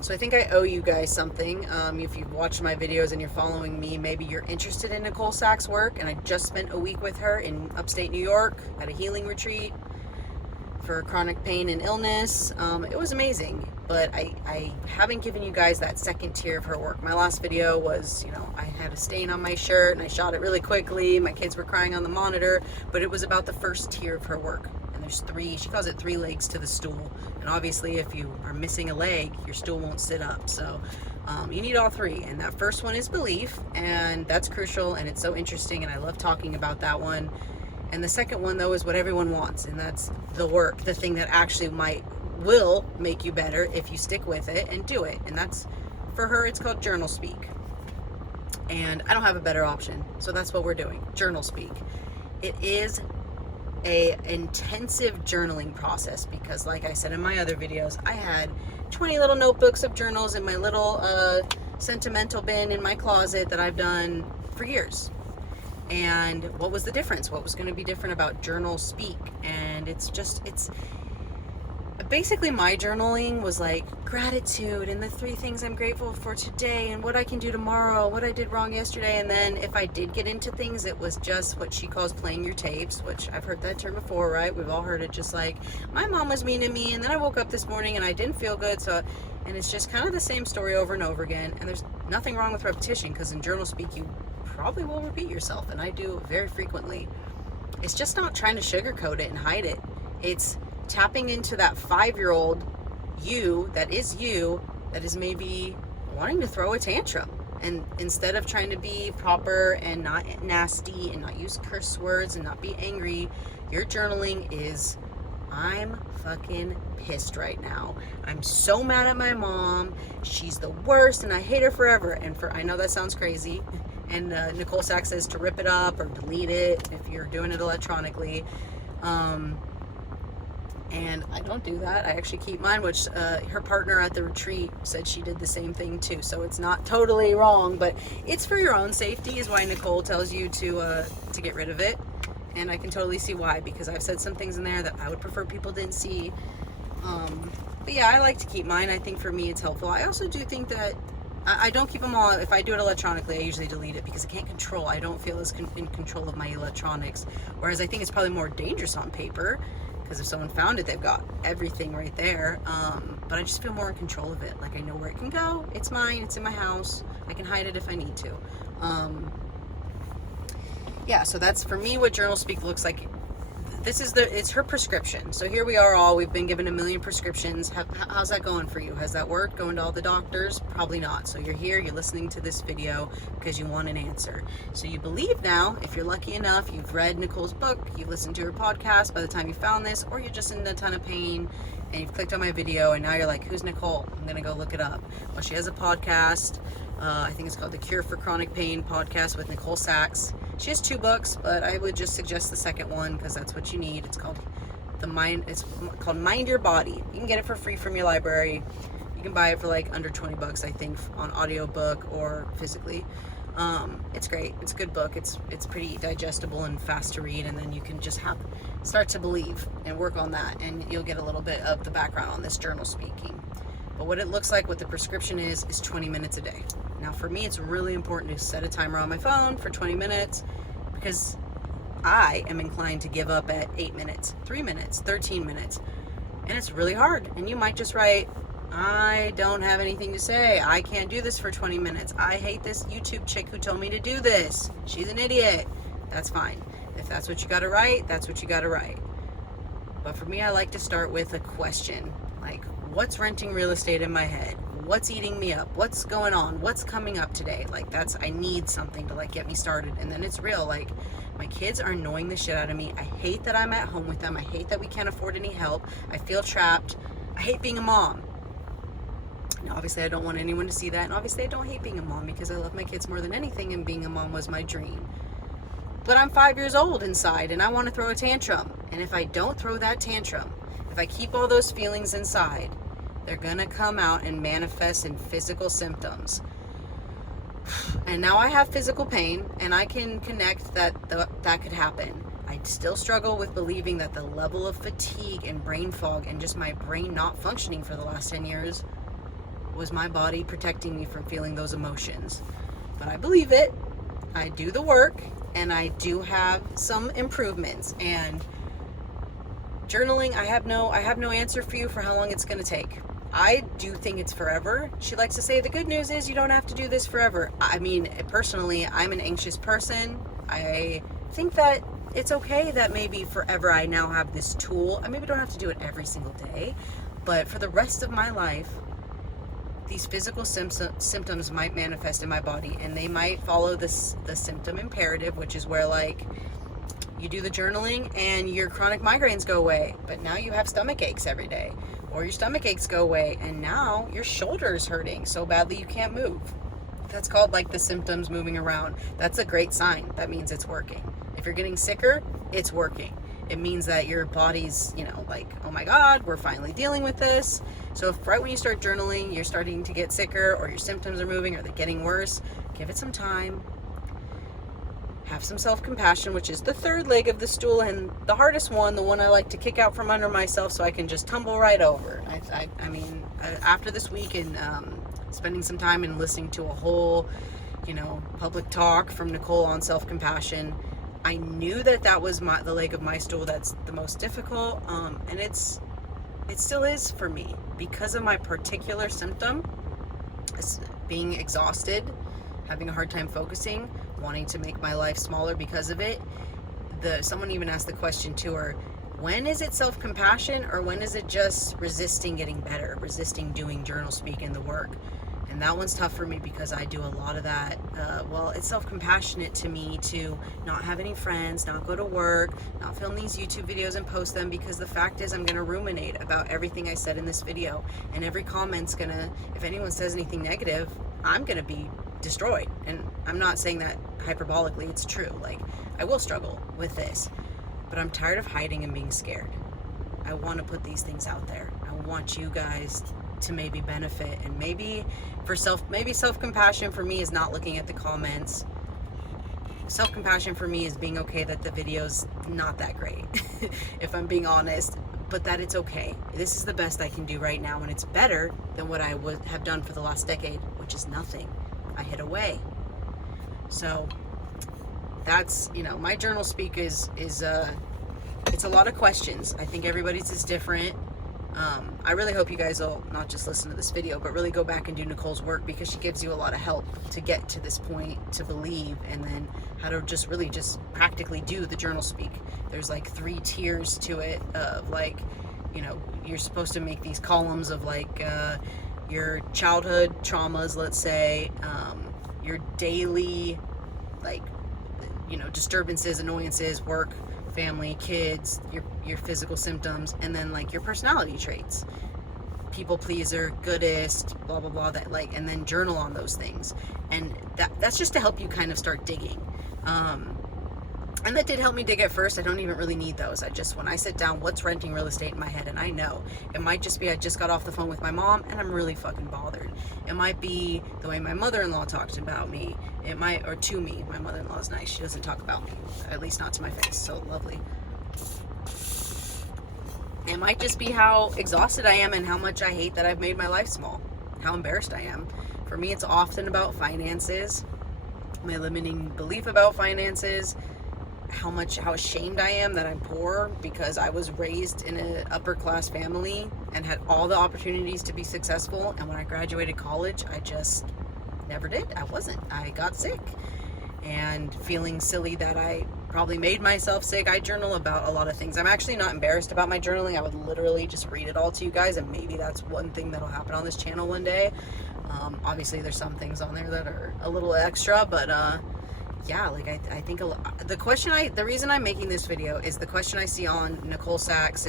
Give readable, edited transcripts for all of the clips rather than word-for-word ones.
So I think I owe you guys something. If you've watched my videos and you're following me, maybe you're interested in Nicole Sachs' work. And I just spent a week with her in upstate New York at a healing retreat for chronic pain and illness. It was amazing, but I haven't given you guys that second tier of her work. My last video was, I had a stain on my shirt and I shot it really quickly. My kids were crying on the monitor, but it was about the first tier of her work. And there's she calls it 3 legs to the stool. And obviously if you are missing a leg, your stool won't sit up. So you need all 3. And that first one is belief, and that's crucial, and it's so interesting, and I love talking about that one. And the second one, though, is what everyone wants, and that's the work, the thing that actually will make you better if you stick with it and do it. And that's, for her, it's called journal speak. And I don't have a better option, so that's what we're doing, journal speak. It is a intensive journaling process because, like I said in my other videos, I had 20 little notebooks of journals in my little sentimental bin in my closet that I've done for years. And what was the difference? What was going to be different about journal speak? And it's basically my journaling was like gratitude and the 3 things I'm grateful for today and what I can do tomorrow, what I did wrong yesterday. And then if I did get into things, it was just what she calls playing your tapes, which I've heard that term before, right? We've all heard it, just like my mom was mean to me and then I woke up this morning and I didn't feel good. And it's just kind of the same story over and over again. And there's nothing wrong with repetition, because in journal speak, you probably will repeat yourself, and I do very frequently. It's just not trying to sugarcoat it and hide it. It's tapping into that 5-year-old you that is maybe wanting to throw a tantrum, and instead of trying to be proper and not nasty and not use curse words and not be angry, your journaling is, I'm fucking pissed right now. I'm so mad at my mom. She's the worst and I hate her forever. And I know that sounds crazy. And Nicole Sachs says to rip it up or delete it if you're doing it electronically. And I don't do that. I actually keep mine, which her partner at the retreat said she did the same thing too. So it's not totally wrong, but it's for your own safety is why Nicole tells you to get rid of it. And I can totally see why, because I've said some things in there that I would prefer people didn't see. But yeah, I like to keep mine. I think for me it's helpful. I also do think that I don't keep them all. If I do it electronically, I usually delete it because I don't feel as in control of my electronics. Whereas I think it's probably more dangerous on paper, because if someone found it, they've got everything right there. But I just feel more in control of it. Like I know where it can go. It's mine. It's in my house. I can hide it if I need to. Yeah, so that's for me what journal speak looks like. It's her prescription. So here we are we've been given 1 million prescriptions. How's that going for you? Has that worked? Going to all the doctors? Probably not. So you're here, you're listening to this video because you want an answer. So you believe now, if you're lucky enough, you've read Nicole's book, you've listened to her podcast by the time you found this, or you're just in a ton of pain and you've clicked on my video and now you're like, who's Nicole? I'm going to go look it up. Well, she has a podcast. I think it's called the Cure for Chronic Pain podcast with Nicole Sachs. She has 2 books, but I would just suggest the second one because that's what you need. It's called Mind Your Body. You can get it for free from your library. You can buy it for like under $20, I think, on audiobook or physically. It's great. It's a good book. It's pretty digestible and fast to read, and then you can just start to believe and work on that, and you'll get a little bit of the background on this journal speaking. But what it looks like, what the prescription is 20 minutes a day. Now for me, it's really important to set a timer on my phone for 20 minutes because I am inclined to give up at 8 minutes, 3 minutes, 13 minutes. And it's really hard. And you might just write, I don't have anything to say. I can't do this for 20 minutes. I hate this YouTube chick who told me to do this. She's an idiot. That's fine. If that's what you got to write, that's what you got to write. But for me, I like to start with a question. Like, what's renting real estate in my head? What's eating me up? What's going on? What's coming up today? Like I need something to like get me started. And then it's real. Like my kids are annoying the shit out of me. I hate that I'm at home with them. I hate that we can't afford any help. I feel trapped. I hate being a mom. Now, obviously I don't want anyone to see that. And obviously I don't hate being a mom because I love my kids more than anything. And being a mom was my dream. But I'm 5 years old inside and I want to throw a tantrum. And if I don't throw that tantrum, if I keep all those feelings inside, they're gonna come out and manifest in physical symptoms. And now I have physical pain and I can connect that could happen. I still struggle with believing that the level of fatigue and brain fog and just my brain not functioning for the last 10 years was my body protecting me from feeling those emotions. But I believe it. I do the work, and I do have some improvements. And journaling, I have no answer for you for how long it's going to take. I do think it's forever. She likes to say the good news is you don't have to do this forever. I mean, personally, I'm an anxious person. I think that it's okay that maybe forever I now have this tool. I maybe don't have to do it every single day, but for the rest of my life, these physical symptoms might manifest in my body, and they might follow the symptom imperative, which is where like you do the journaling and your chronic migraines go away, but now you have stomach aches every day, or your stomach aches go away and now your shoulder is hurting so badly you can't move. That's called like the symptoms moving around. That's a great sign. That means it's working. If you're getting sicker, it's working. It means that your body's, like, oh my God, we're finally dealing with this. So if right when you start journaling, you're starting to get sicker, or your symptoms are moving, or they're getting worse, give it some time. Have some self-compassion, which is the third leg of the stool, and the hardest one, the one I like to kick out from under myself so I can just tumble right over. I mean, after this week and spending some time and listening to a whole, public talk from Nicole on self-compassion, I knew that was the leg of my stool that's the most difficult, and it still is for me because of my particular symptom, being exhausted, having a hard time focusing, wanting to make my life smaller because of it. Someone even asked the question to her, when is it self-compassion, or when is it just resisting getting better, resisting doing journal speak and the work? And that one's tough for me because I do a lot of that. It's self-compassionate to me to not have any friends, not go to work, not film these YouTube videos and post them, because the fact is I'm going to ruminate about everything I said in this video. And every comment's going to, if anyone says anything negative, I'm going to be destroyed. And I'm not saying that hyperbolically, it's true. Like, I will struggle with this, but I'm tired of hiding and being scared. I want to put these things out there. I want you guys to maybe benefit, and maybe self-compassion for me is not looking at the comments. Self-compassion for me is being okay that the video's not that great, if I'm being honest, but that it's okay. This is the best I can do right now, and it's better than what I would have done for the last decade, which is nothing. I hit away. So that's, my journal speak is it's a lot of questions. I think everybody's is different. I really hope you guys will not just listen to this video, but really go back and do Nicole's work, because she gives you a lot of help to get to this point, to believe, and then how to just practically do the journal speak. There's like 3 tiers to it of like, you're supposed to make these columns of like your childhood traumas, let's say, your daily like, disturbances, annoyances, work, family, kids, your physical symptoms, and then like your personality traits, people pleaser, goodist, blah blah blah, that like, and then journal on those things. And that's just to help you kind of start digging. And that did help me dig at first. I don't even really need those. When I sit down, what's renting real estate in my head? And I know it might just be I just got off the phone with my mom and I'm really fucking bothered. It might be the way my mother-in-law talks about me. It might, or to me. My mother-in-law is nice. She doesn't talk about me, at least not to my face. So lovely. It might just be how exhausted I am and how much I hate that I've made my life small. How embarrassed I am. For me, it's often about finances, my limiting belief about finances, how ashamed I am that I'm poor, because I was raised in an upper class family and had all the opportunities to be successful, and when I graduated college I just never did. I got sick, and feeling silly that I probably made myself sick. I journal about a lot of things. I'm actually not embarrassed about my journaling. I would literally just read it all to you guys, and maybe that's one thing that'll happen on this channel one day. Obviously there's some things on there that are a little extra, but yeah, like I think the reason I'm making this video is the question I see on Nicole Sachs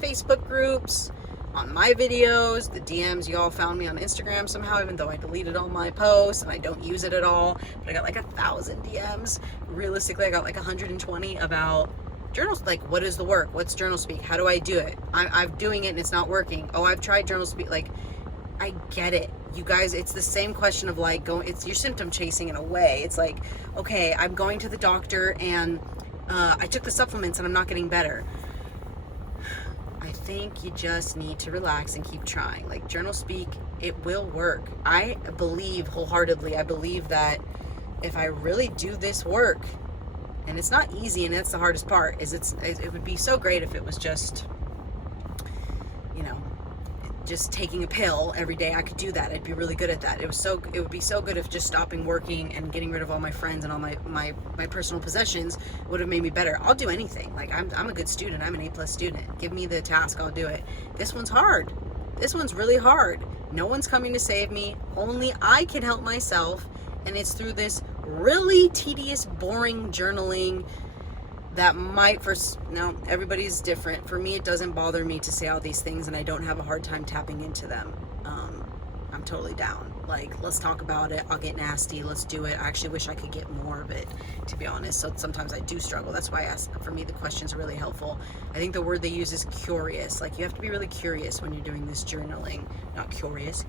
Facebook groups, on my videos, the DMs. Y'all found me on Instagram somehow, even though I deleted all my posts and I don't use it at all, but I got like 1,000 DMs. Realistically, I got like 120 about journals, like, what is the work, what's journal speak, how do I do it, I'm doing it and it's not working, oh, I've tried journal speak. Like, I get it, you guys. It's the same question of like it's your symptom chasing in a way. It's like, okay, I'm going to the doctor and I took the supplements and I'm not getting better. I think you just need to relax and keep trying. Like, journal speak, it will work. I believe wholeheartedly, I believe that if I really do this work, and it's not easy, and that's the hardest part, is it would be so great if it was just, you know, just taking a pill every day. I could do that. I'd be really good at that. It would be so good if just stopping working and getting rid of all my friends and all my personal possessions would have made me better. I'll do anything. Like, I'm a good student. I'm an A+ student. Give me the task, I'll do it. This one's hard. This one's really hard. No one's coming to save me. Only I can help myself. And it's through this really tedious, boring journaling that now everybody's different. For me, it doesn't bother me to say all these things, and I don't have a hard time tapping into them. I'm totally down. Like, let's talk about it. I'll get nasty. Let's do it. I actually wish I could get more of it, to be honest. So sometimes I do struggle. That's why for me, the questions are really helpful. I think the word they use is curious. Like, you have to be really curious when you're doing this journaling. Not curious.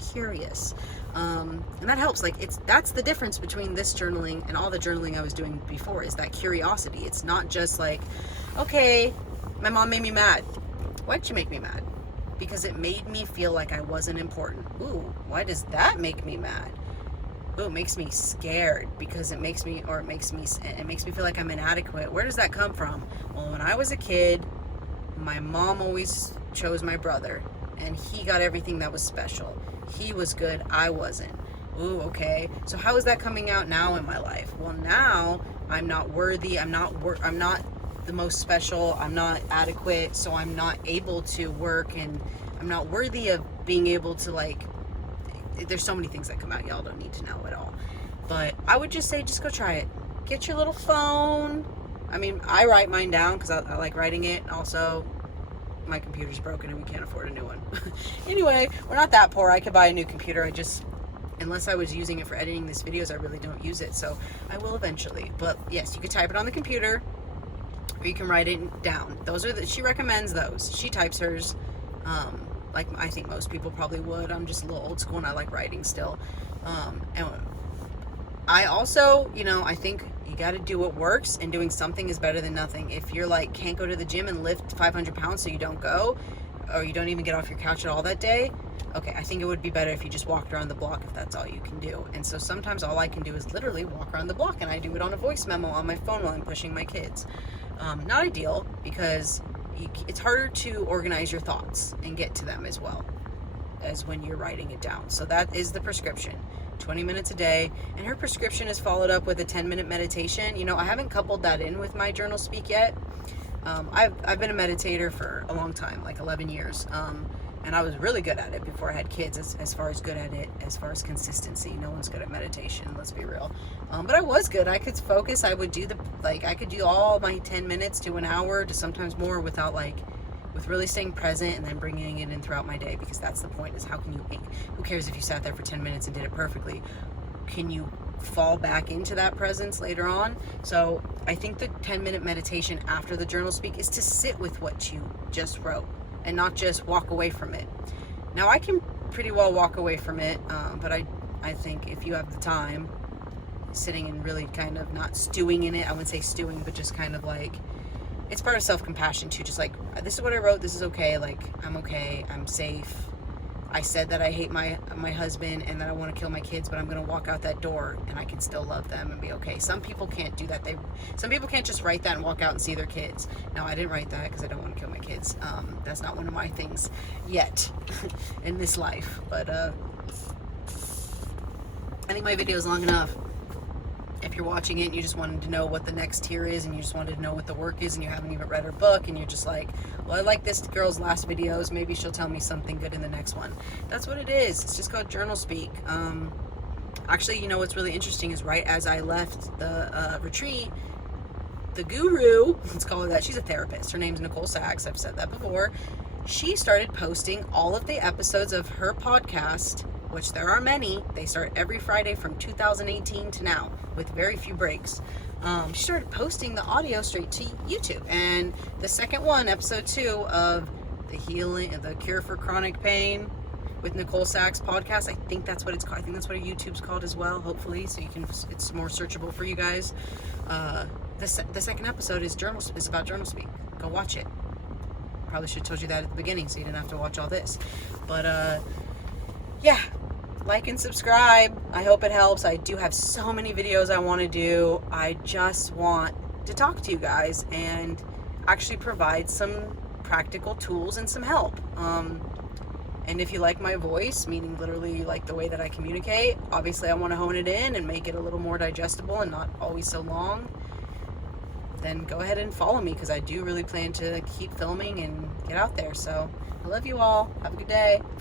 And that helps. Like, that's the difference between this journaling and all the journaling I was doing before, is that curiosity. It's not just like, okay, my mom made me mad. Why'd she make me mad? Because it made me feel like I wasn't important. Ooh, why does that make me mad? Ooh, it makes me scared because it makes me feel like I'm inadequate. Where does that come from? Well, when I was a kid, my mom always chose my brother, and he got everything that was special. He was good, I wasn't. Ooh, okay. So how is that coming out now in my life? Well, now I'm not worthy. I'm not the most special. I'm not adequate, so I'm not able to work, and I'm not worthy of being able to, like, there's so many things that come out y'all don't need to know at all. But I would just say, just go try it. Get your little phone. I mean, I write mine down because I like writing it. Also, my computer's broken and we can't afford a new one. Anyway, we're not that poor. I could buy a new computer. Unless I was using it for editing these videos, I really don't use it. So I will eventually. But yes, you could type it on the computer, or you can write it down. She recommends those. She types hers, like I think most people probably would. I'm just a little old school and I like writing still. And I also, I think you got to do what works, and doing something is better than nothing. If you're like, can't go to the gym and lift 500 pounds so you don't go, or you don't even get off your couch at all that day, okay, I think it would be better if you just walked around the block, if that's all you can do. And so sometimes all I can do is literally walk around the block, and I do it on a voice memo on my phone while I'm pushing my kids. Not ideal, because it's harder to organize your thoughts and get to them as well as when you're writing it down. So that is the prescription. 20 minutes a day. And her prescription is followed up with a 10-minute meditation. I haven't coupled that in with my journal speak yet. I've been a meditator for a long time, like 11 years. And I was really good at it before I had kids, as far as good at it, as far as consistency. No one's good at meditation, let's be real. But I was good. I could focus. I would do I could do all my 10 minutes to an hour to sometimes more with really staying present and then bringing it in throughout my day, because that's the point, is who cares if you sat there for 10 minutes and did it perfectly? Can you fall back into that presence later on? So I think the 10-minute meditation after the journal speak is to sit with what you just wrote and not just walk away from it. Now, I can pretty well walk away from it, but I think if you have the time, sitting and really kind of not stewing in it, I wouldn't say stewing, but just kind of like, it's part of self-compassion too. Just like, this is what I wrote, this is okay, like, I'm okay, I'm safe. I said that I hate my husband and that I want to kill my kids, but I'm going to walk out that door and I can still love them and be okay. Some people can't do that. Some people can't just write that and walk out and see their kids. Now, I didn't write that because I don't want to kill my kids. That's not one of my things yet in this life. But I think my video is long enough. If you're watching it and you just wanted to know what the next tier is, and you just wanted to know what the work is, and you haven't even read her book, and you're just like, well, I like this girl's last videos, maybe she'll tell me something good in the next one. That's what it is. It's just called Journal Speak. Actually, what's really interesting is right as I left the retreat, the guru, let's call her that, she's a therapist. Her name's Nicole Sachs. I've said that before. She started posting all of the episodes of her podcast, which there are many. They start every Friday from 2018 to now, with very few breaks. She started posting the audio straight to YouTube. And the second one, episode 2 of the Cure for Chronic Pain with Nicole Sachs podcast, I think that's what it's called. I think that's what YouTube's called as well, hopefully, so it's more searchable for you guys. The second episode is about Journal Speak. Go watch it. Probably should have told you that at the beginning so you didn't have to watch all this. But yeah, like and subscribe. I hope it helps. I do have so many videos I want to do. I just want to talk to you guys and actually provide some practical tools and some help. And if you like my voice, meaning literally like the way that I communicate, obviously I want to hone it in and make it a little more digestible and not always so long, then go ahead and follow me, because I do really plan to keep filming and get out there. So I love you all. Have a good day.